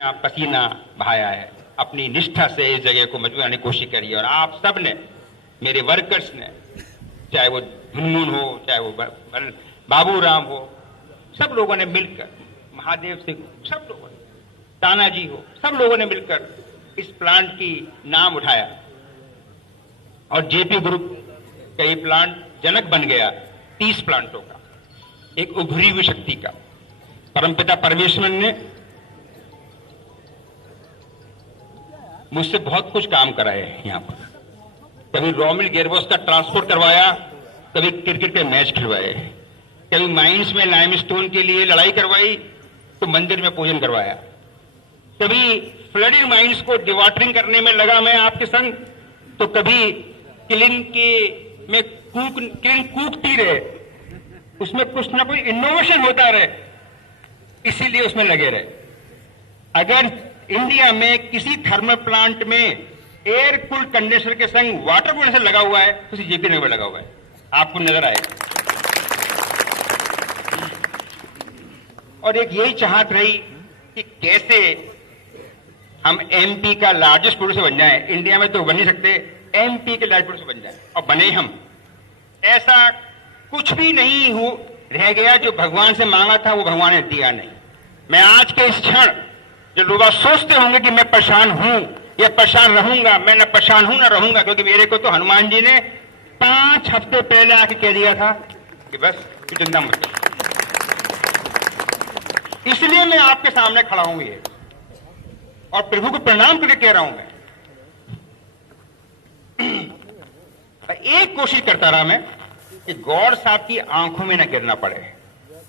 पसीना बहाया है, अपनी निष्ठा से इस जगह को मजबूत बनाने की कोशिश करी है। और आप सब ने, मेरे वर्कर्स ने, चाहे वो झुनमुन हो, चाहे वो बाबूराम हो, सब लोगों ने मिलकर, महादेव सिंह, सब लोगों ने, तानाजी हो, सब लोगों ने मिलकर इस प्लांट की नाम उठाया और जेपी ग्रुप का ये प्लांट जनक बन गया 30 प्लांटों का, एक उभरी हुई शक्ति का। परमपिता परमेश्वर ने मुझसे बहुत कुछ काम कराए हैं यहाँ पर। कभी रॉ मिल गेयरबॉक्स का ट्रांसपोर्ट करवाया, कभी क्रिकेट के मैच खिलवाए, कभी माइंस में लाइमस्टोन के लिए लड़ाई करवाई तो मंदिर में पूजन करवाया, कभी फ्लडेड माइंस को डिवाटरिंग करने में लगा मैं आपके संग, तो कभी किलिंग में किलिंग कूकती रहे, उसमें कुछ ना कुछ इनोवेशन होता रहे, इसीलिए उसमें लगे रहे। अगर इंडिया में किसी थर्मल प्लांट में एयर कूल कंडेंसर के संग वाटर कंडेंसर लगा हुआ है तो जेपी नगर में लगा हुआ है, आपको नजर आएगा। और एक यही चाहत रही कि कैसे हम एमपी का लार्जेस्ट प्रोड्यूसर बन जाएं। इंडिया में तो बन नहीं सकते, एमपी के लार्जेस्ट प्रोड्यूसर बन जाएं, और बने हम। ऐसा कुछ भी नहीं हो रह गया जो भगवान से मांगा था वो भगवान ने दिया नहीं। मैं आज के इस क्षण, जो लोग सोचते होंगे कि मैं परेशान हूं या परेशान रहूंगा, मैं न परेशान हूं न रहूंगा, क्योंकि मेरे को तो हनुमान जी ने 5 हफ्ते पहले आके कह दिया था कि बस चिंता मत करो। इसलिए मैं आपके सामने खड़ा हूं ये, और प्रभु को प्रणाम करके कह रहा हूं मैं। एक कोशिश करता रहा मैं कि गौर साहब की आंखों में न गिरना पड़े।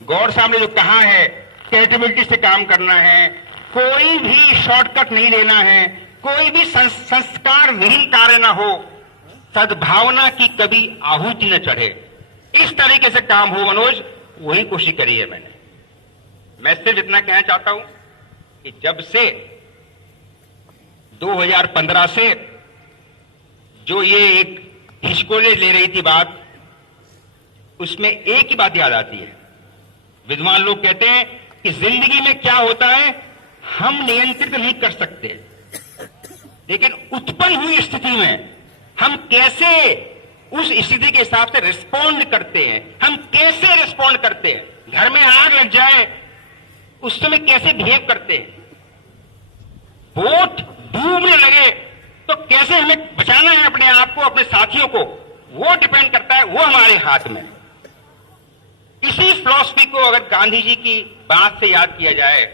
गौर साहब ने जो कहा है, क्रिएटिविटी से काम करना है, कोई भी शॉर्टकट नहीं लेना है, कोई भी संस्कार विहीन कार्य ना हो, सद्भावना की कभी आहुति न चढ़े, इस तरीके से काम हो मनोज, वही कोशिश करी है मैंने। मैं सिर्फ इतना कहना चाहता हूं कि जब से 2015 से जो ये एक हिचकोले ले रही थी बात, उसमें एक ही बात याद आती है। विद्वान लोग कहते हैं कि जिंदगी में क्या होता है हम नियंत्रित नहीं कर सकते, लेकिन उत्पन्न हुई स्थिति में हम कैसे उस स्थिति के हिसाब से रिस्पॉन्ड करते हैं, हम कैसे रिस्पॉन्ड करते हैं। घर में आग लग जाए उस समय कैसे बिहेव करते हैं, बोट डूबने लगे तो कैसे हमें बचाना है अपने आप को, अपने साथियों को, वो डिपेंड करता है, वो हमारे हाथ में। इसी फिलॉसफी को अगर गांधी जी की बात से याद किया जाए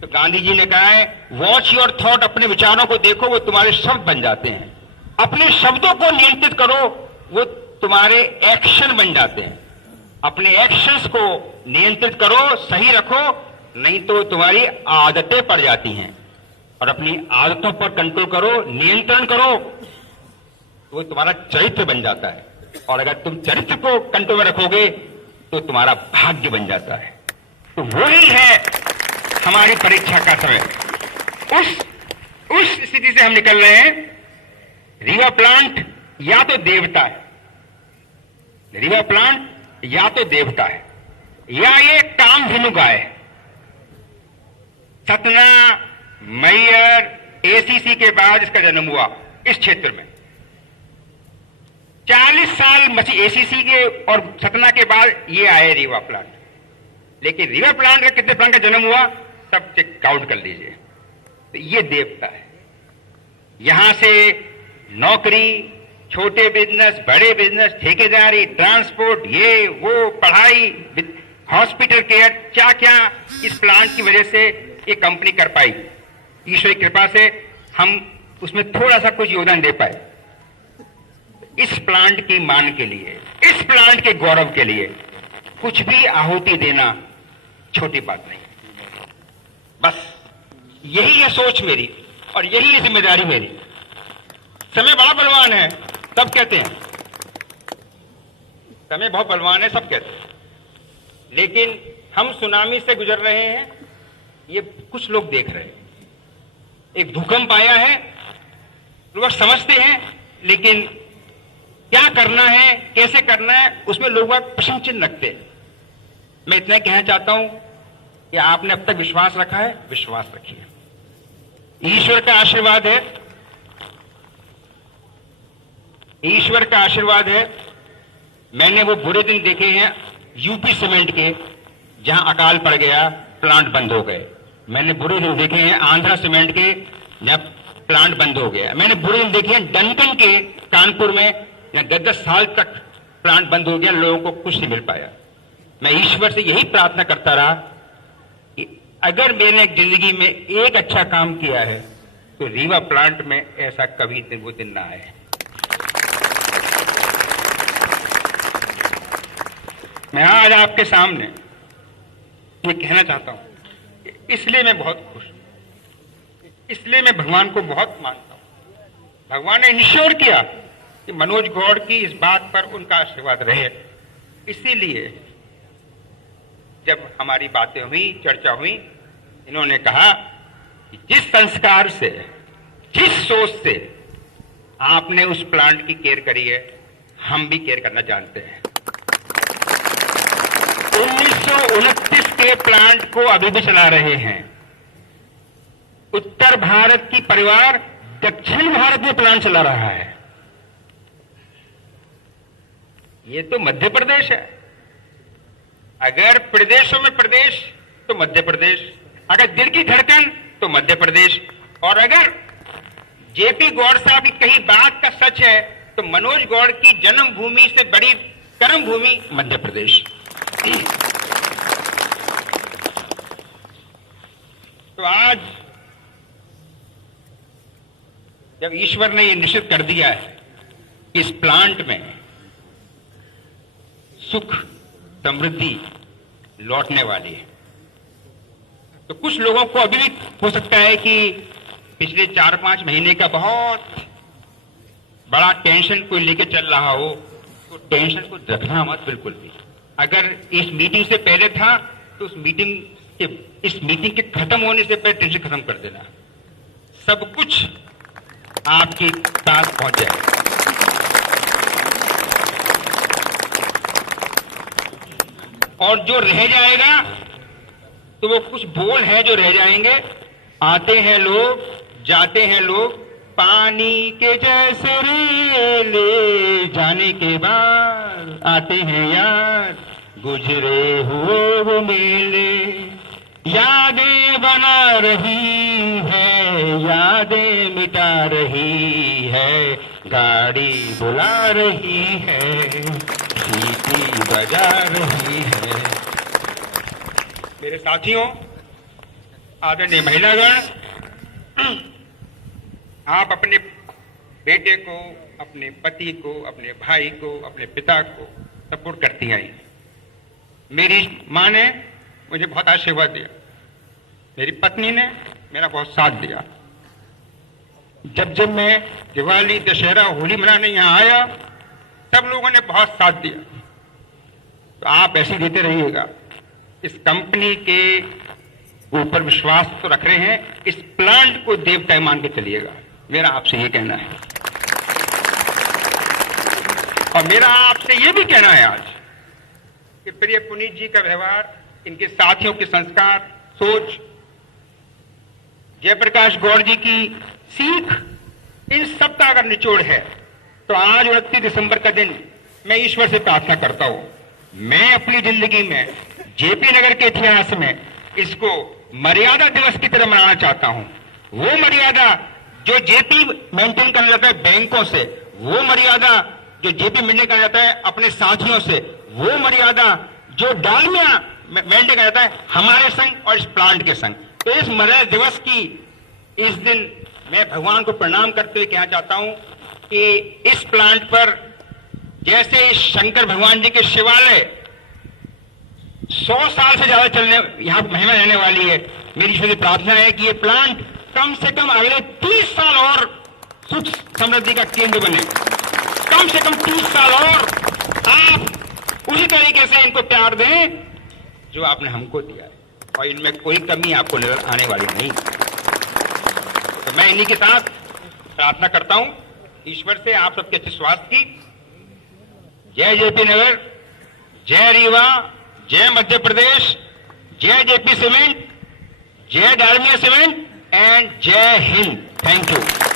तो गांधी जी ने कहा है, वॉच योर थॉट, अपने विचारों को देखो, वो तुम्हारे शब्द बन जाते हैं। अपने शब्दों को नियंत्रित करो, वो तुम्हारे एक्शन बन जाते हैं। अपने एक्शंस को नियंत्रित करो, सही रखो, नहीं तो तुम्हारी आदतें पड़ जाती हैं। और अपनी आदतों पर कंट्रोल करो, नियंत्रण करो, तो वो तुम्हारा चरित्र बन जाता है। और अगर तुम चरित्र को कंट्रोल में रखोगे तो तुम्हारा भाग्य बन जाता है। तो वही है हमारी परीक्षा का समय। उस स्थिति से हम निकल रहे हैं। रिवर प्लांट या तो देवता है, रिवर प्लांट या तो देवता है, या ये कामधेनु गाय है। सतना, मैयर, एसीसी के बाद इसका जन्म हुआ इस क्षेत्र में। 40 साल मची एसीसी के और सतना के बाद ये आए रिवर प्लांट। लेकिन रिवर प्लांट का कितने प्लांट का जन्म हुआ सब चेक काउंट कर लीजिए। तो ये देवता है। यहां से नौकरी, छोटे बिजनेस, बड़े बिजनेस, ठेकेदारी, ट्रांसपोर्ट, ये वो, पढ़ाई, हॉस्पिटल केयर, क्या क्या इस प्लांट की वजह से ये कंपनी कर पाई। ईश्वर की कृपा से हम उसमें थोड़ा सा कुछ योगदान दे पाए। इस प्लांट की मान के लिए, इस प्लांट के गौरव के लिए कुछ भी आहुति देना छोटी बात नहीं। बस यही है सोच मेरी और यही है जिम्मेदारी मेरी। समय बड़ा बलवान है, सब कहते हैं, समय बहुत बलवान है, सब कहते हैं। लेकिन हम सुनामी से गुजर रहे हैं, ये कुछ लोग देख रहे हैं। एक भूकंप आया है, लोग समझते हैं, लेकिन क्या करना है, कैसे करना है, उसमें लोग प्रश्न चिन्ह रखते हैं। मैं इतना कहना चाहता हूं कि आपने अब तक विश्वास रखा है, विश्वास रखिए। ईश्वर का आशीर्वाद है, ईश्वर का आशीर्वाद है। मैंने वो बुरे दिन देखे हैं यूपी सीमेंट के, जहां अकाल पड़ गया, प्लांट बंद हो गए। मैंने बुरे दिन देखे हैं आंध्रा सीमेंट के, जहां प्लांट बंद हो गया। मैंने बुरे दिन देखे हैं डंकन के कानपुर में, जहां 10-10 साल तक प्लांट बंद हो गया, लोगों को कुछ नहीं मिल पाया। मैं ईश्वर से यही प्रार्थना करता रहा कि अगर मैंने जिंदगी में एक अच्छा काम किया है तो रीवा प्लांट में ऐसा कभी वो दिन ना आए। मैं आज आपके सामने ये कहना चाहता हूं कि इसलिए मैं बहुत खुश हूं, इसलिए मैं भगवान को बहुत मानता हूं। भगवान ने इंश्योर किया कि मनोज गौड़ की इस बात पर उनका आशीर्वाद रहे। इसीलिए जब हमारी बातें हुई, चर्चा हुई, इन्होंने कहा कि जिस संस्कार से, जिस सोच से आपने उस प्लांट की केयर करी है, हम भी केयर करना जानते हैं। 1929 के प्लांट को अभी भी चला रहे हैं। उत्तर भारत की परिवार दक्षिण भारत में प्लांट चला रहा है। ये तो मध्य प्रदेश है। अगर प्रदेशों में प्रदेश तो मध्य प्रदेश, अगर दिल की धड़कन तो मध्य प्रदेश, और अगर जेपी गौड़ साहब की कही बात का सच है तो मनोज गौड़ की जन्मभूमि से बड़ी कर्म भूमि मध्य प्रदेश। तो आज जब ईश्वर ने यह निश्चित कर दिया है कि इस प्लांट में सुख समृद्धि लौटने वाली है, तो कुछ लोगों को अभी भी हो सकता है कि पिछले 4-5 महीने का बहुत बड़ा टेंशन कोई लेके चल रहा हो, तो टेंशन को रखना मत बिल्कुल भी। अगर इस मीटिंग से पहले था तो इस मीटिंग के खत्म होने से पहले टेंशन खत्म कर देना। सब कुछ आपके पास पहुंच जाएगा। और जो रह जाएगा तो वो कुछ बोल है जो रह जाएंगे। आते हैं लोग, जाते हैं लोग, पानी के जैसे रेले, जाने के बाद आते हैं यार, गुजरे हुए वो मेले। यादें बना रही है, यादें मिटा रही है, गाड़ी बुला रही है, सीटी बजा रही है। मेरे साथियों, आदरणीय महिलागण, आप अपने बेटे को, अपने पति को, अपने भाई को, अपने पिता को सपोर्ट करती आई। मेरी मां ने मुझे बहुत आशीर्वाद दिया, मेरी पत्नी ने मेरा बहुत साथ दिया। जब मैं दिवाली, दशहरा, होली मनाने यहां आया, सब लोगों ने बहुत साथ दिया। तो आप ऐसे देते रहिएगा। इस कंपनी के ऊपर विश्वास तो रख रहे हैं, इस प्लांट को देवता मान के चलिएगा, मेरा आपसे ये कहना है। और मेरा आपसे ये भी कहना है आज कि प्रिय पुनीत जी का व्यवहार, इनके साथियों के संस्कार, सोच, जयप्रकाश गौड़ जी की सीख, इन सब का अगर निचोड़ है तो आज 29 दिसंबर का दिन मैं ईश्वर से प्रार्थना करता हूं, मैं अपनी जिंदगी में जेपी नगर के इतिहास में इसको मर्यादा दिवस की तरह मनाना चाहता हूं। वो मर्यादा जो जेपी मेंटेन करना जाता है बैंकों से, वो मर्यादा जो जेपी मेंटेन करना जाता है अपने साथियों से, वो मर्यादा जो डालमिया मेंटेन करना जाता है हमारे संग और इस प्लांट के संग। तो इस मर्यादा दिवस की इस दिन मैं भगवान को प्रणाम करते हुए कहना चाहता हूं कि इस प्लांट पर जैसे इस शंकर भगवान जी के शिवालय 100 साल से ज्यादा चलने, यहां महिमा रहने वाली है, मेरी ईश्वर से प्रार्थना है कि ये प्लांट कम से कम अगले 30 साल और सुख समृद्धि का केंद्र बने। कम से कम 30 साल और आप उसी तरीके से इनको प्यार दें जो आपने हमको दिया है, और इनमें कोई कमी आपको नजर आने वाली नहीं। तो मैं इन्हीं के साथ प्रार्थना करता हूं ईश्वर से आप सबके अच्छे स्वास्थ्य की। जय जेपी नगर, जय रीवा, जय मध्य प्रदेश, जय जेपी सीमेंट, जय डालमिया सीमेंट, एंड जय हिंद। Thank you.